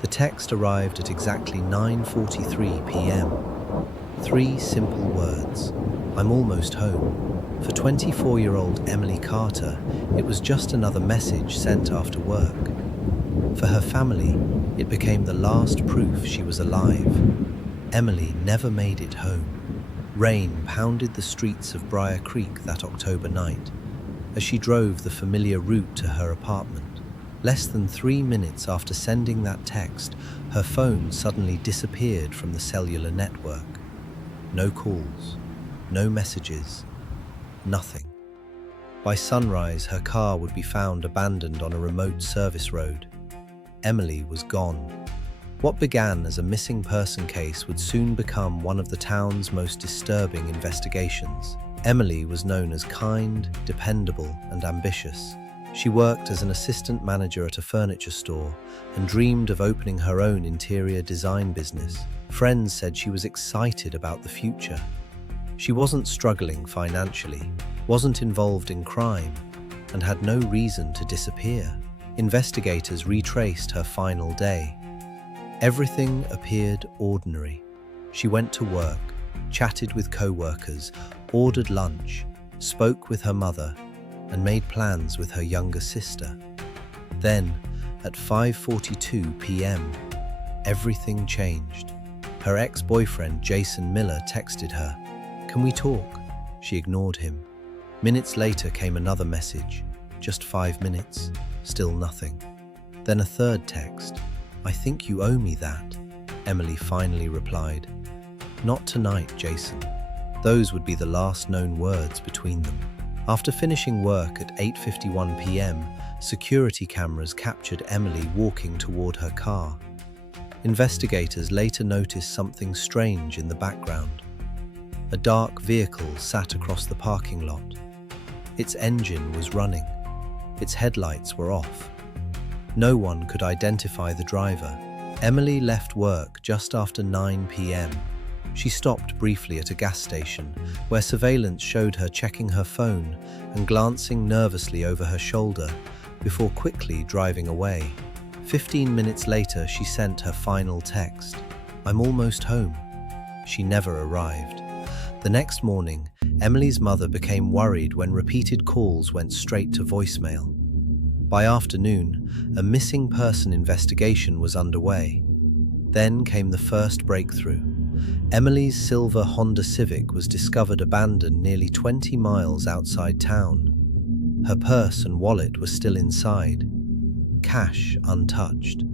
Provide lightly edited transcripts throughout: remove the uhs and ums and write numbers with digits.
The text arrived at exactly 9:43 p.m. 3 simple words. I'm almost home. For 24-year-old Emily Carter, it was just another message sent after work. For her family, it became the last proof she was alive. Emily never made it home. Rain pounded the streets of Briar Creek that October night as she drove the familiar route to her apartment. Less than 3 minutes after sending that text, her phone suddenly disappeared from the cellular network. No calls, no messages, nothing. By sunrise, her car would be found abandoned on a remote service road. Emily was gone. What began as a missing person case would soon become one of the town's most disturbing investigations. Emily was known as kind, dependable, and ambitious. She worked as an assistant manager at a furniture store and dreamed of opening her own interior design business. Friends said she was excited about the future. She wasn't struggling financially, wasn't involved in crime, and had no reason to disappear. Investigators retraced her final day. Everything appeared ordinary. She went to work, chatted with co-workers, ordered lunch, spoke with her mother, and made plans with her younger sister. Then, at 5:42 p.m., everything changed. Her ex-boyfriend, Jason Miller, texted her, "Can we talk?" She ignored him. Minutes later came another message. Just 5 minutes, still nothing. Then a third text. "I think you owe me that," Emily finally replied. "Not tonight, Jason." Those would be the last known words between them. After finishing work at 8:51 p.m., security cameras captured Emily walking toward her car. Investigators later noticed something strange in the background. A dark vehicle sat across the parking lot. Its engine was running. Its headlights were off. No one could identify the driver. Emily left work just after 9 p.m. She stopped briefly at a gas station, where surveillance showed her checking her phone and glancing nervously over her shoulder before quickly driving away. 15 minutes later, she sent her final text. "I'm almost home." She never arrived. The next morning, Emily's mother became worried when repeated calls went straight to voicemail. By afternoon, a missing person investigation was underway. Then came the first breakthrough. Emily's silver Honda Civic was discovered abandoned nearly 20 miles outside town. Her purse and wallet were still inside. Cash untouched.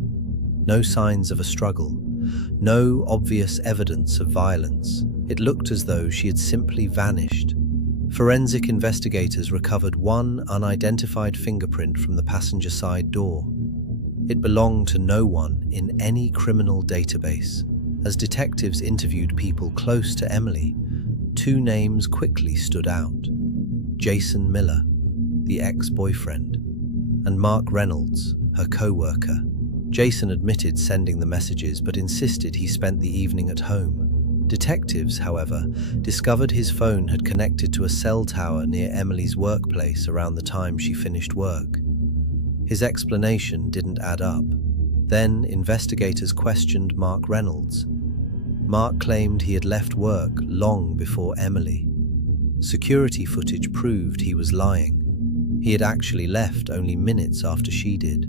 No signs of a struggle. No obvious evidence of violence. It looked as though she had simply vanished. Forensic investigators recovered one unidentified fingerprint from the passenger side door. It belonged to no one in any criminal database. As detectives interviewed people close to Emily, 2 names quickly stood out: Jason Miller, the ex-boyfriend, and Mark Reynolds, her co-worker. Jason admitted sending the messages but insisted he spent the evening at home. Detectives, however, discovered his phone had connected to a cell tower near Emily's workplace around the time she finished work. His explanation didn't add up. Then investigators questioned Mark Reynolds. Mark claimed he had left work long before Emily. Security footage proved he was lying. He had actually left only minutes after she did.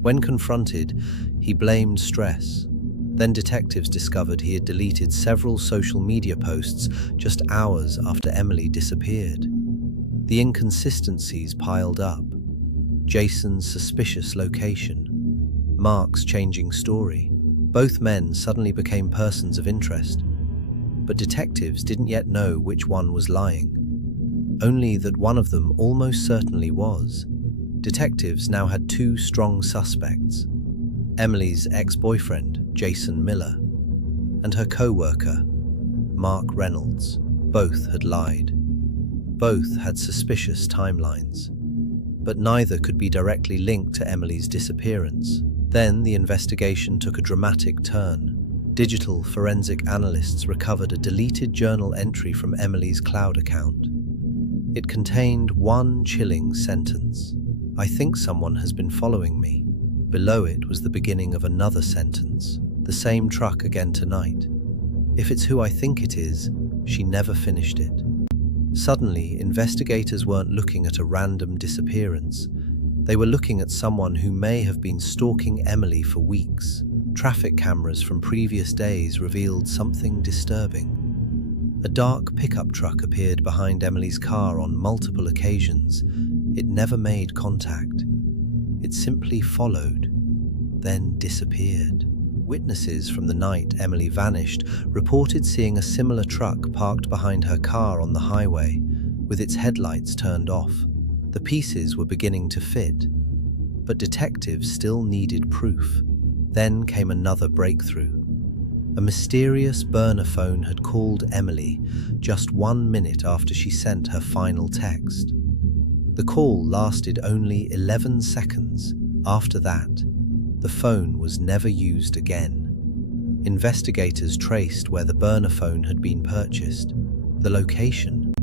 When confronted, he blamed stress. Then detectives discovered he had deleted several social media posts just hours after Emily disappeared. The inconsistencies piled up. Jason's suspicious location, Mark's changing story. Both men suddenly became persons of interest. But detectives didn't yet know which one was lying. Only that one of them almost certainly was. Detectives now had 2 strong suspects: Emily's ex-boyfriend, Jason Miller, and her co-worker, Mark Reynolds. Both had lied. Both had suspicious timelines. But neither could be directly linked to Emily's disappearance. Then the investigation took a dramatic turn. Digital forensic analysts recovered a deleted journal entry from Emily's cloud account. It contained one chilling sentence: "I think someone has been following me." Below it was the beginning of another sentence. The same truck again tonight. If it's who I think it is, she never finished it. Suddenly, investigators weren't looking at a random disappearance. They were looking at someone who may have been stalking Emily for weeks. Traffic cameras from previous days revealed something disturbing. A dark pickup truck appeared behind Emily's car on multiple occasions. It never made contact. It simply followed, then disappeared. Witnesses from the night Emily vanished reported seeing a similar truck parked behind her car on the highway, with its headlights turned off. The pieces were beginning to fit, but detectives still needed proof. Then came another breakthrough. A mysterious burner phone had called Emily just 1 minute after she sent her final text. The call lasted only 11 seconds. After that, the phone was never used again. Investigators traced where the burner phone had been purchased. The location,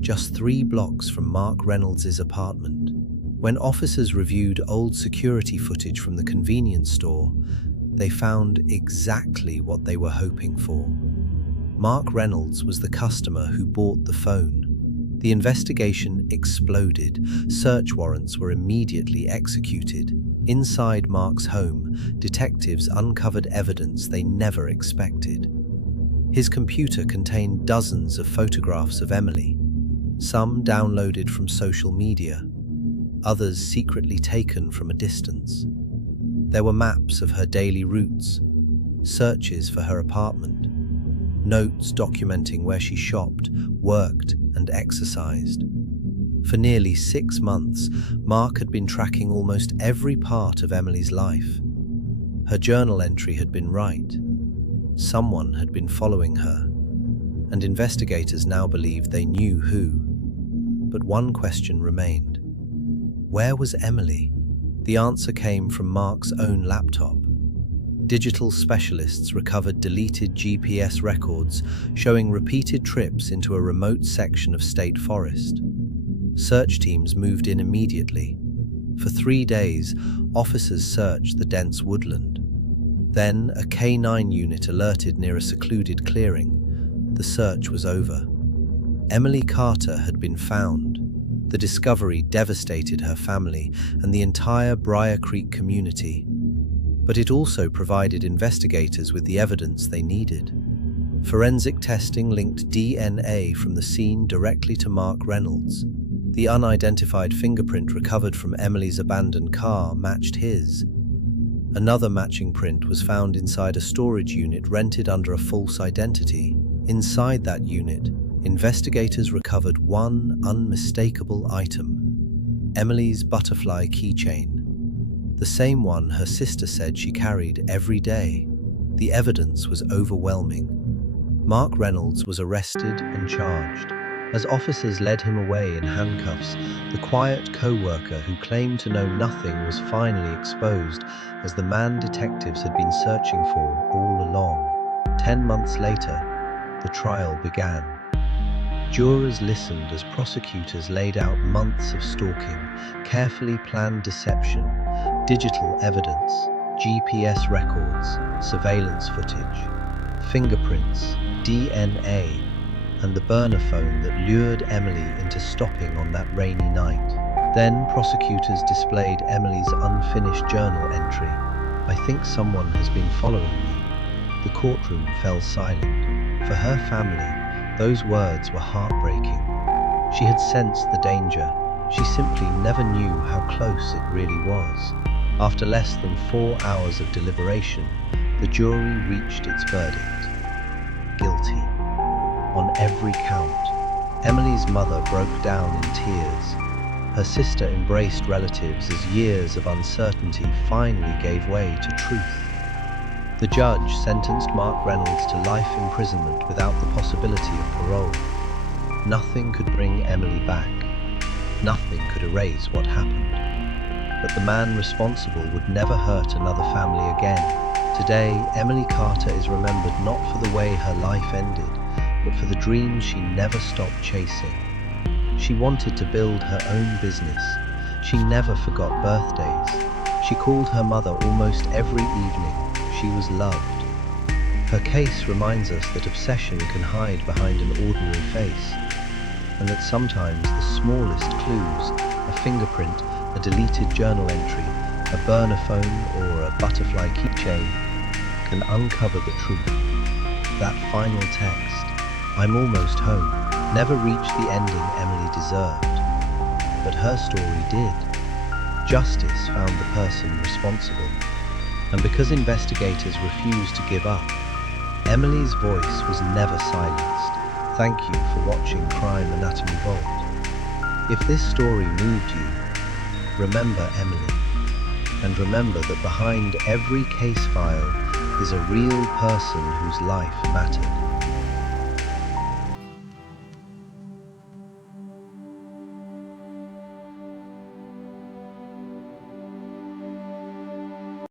just 3 blocks from Mark Reynolds' apartment. When officers reviewed old security footage from the convenience store, they found exactly what they were hoping for. Mark Reynolds was the customer who bought the phone. The investigation exploded. Search warrants were immediately executed. Inside Mark's home, detectives uncovered evidence they never expected. His computer contained dozens of photographs of Emily, some downloaded from social media, others secretly taken from a distance. There were maps of her daily routes, searches for her apartment, notes documenting where she shopped, worked, and exercised. For nearly 6 months, Mark had been tracking almost every part of Emily's life. Her journal entry had been right. Someone had been following her, and investigators now believed they knew who. But one question remained. Where was Emily? The answer came from Mark's own laptop. Digital specialists recovered deleted GPS records showing repeated trips into a remote section of state forest. Search teams moved in immediately. For 3 days, officers searched the dense woodland. Then, a K9 unit alerted near a secluded clearing. The search was over. Emily Carter had been found. The discovery devastated her family and the entire Briar Creek community. But it also provided investigators with the evidence they needed. Forensic testing linked DNA from the scene directly to Mark Reynolds. The unidentified fingerprint recovered from Emily's abandoned car matched his. Another matching print was found inside a storage unit rented under a false identity. Inside that unit, investigators recovered one unmistakable item: Emily's butterfly keychain. The same one her sister said she carried every day. The evidence was overwhelming. Mark Reynolds was arrested and charged. As officers led him away in handcuffs, the quiet co-worker who claimed to know nothing was finally exposed as the man detectives had been searching for all along. 10 months later, the trial began. Jurors listened as prosecutors laid out months of stalking, carefully planned deception, digital evidence, GPS records, surveillance footage, fingerprints, DNA, and the burner phone that lured Emily into stopping on that rainy night. Then prosecutors displayed Emily's unfinished journal entry. "I think someone has been following me." The courtroom fell silent. For her family, those words were heartbreaking. She had sensed the danger. She simply never knew how close it really was. After less than 4 hours of deliberation, the jury reached its verdict: guilty. On every count. Emily's mother broke down in tears. Her sister embraced relatives as years of uncertainty finally gave way to truth. The judge sentenced Mark Reynolds to life imprisonment without the possibility of parole. Nothing could bring Emily back. Nothing could erase what happened. But the man responsible would never hurt another family again. Today, Emily Carter is remembered not for the way her life ended, but for the dreams she never stopped chasing. She wanted to build her own business. She never forgot birthdays. She called her mother almost every evening. She was loved. Her case reminds us that obsession can hide behind an ordinary face, and that sometimes the smallest clues, a fingerprint, a deleted journal entry, a burner phone, or a butterfly keychain, can uncover the truth. That final text, "I'm almost home," never reached the ending Emily deserved. But her story did. Justice found the person responsible. And because investigators refused to give up, Emily's voice was never silenced. Thank you for watching Crime Anatomy Vault. If this story moved you, remember Emily. And remember that behind every case file is a real person whose life mattered.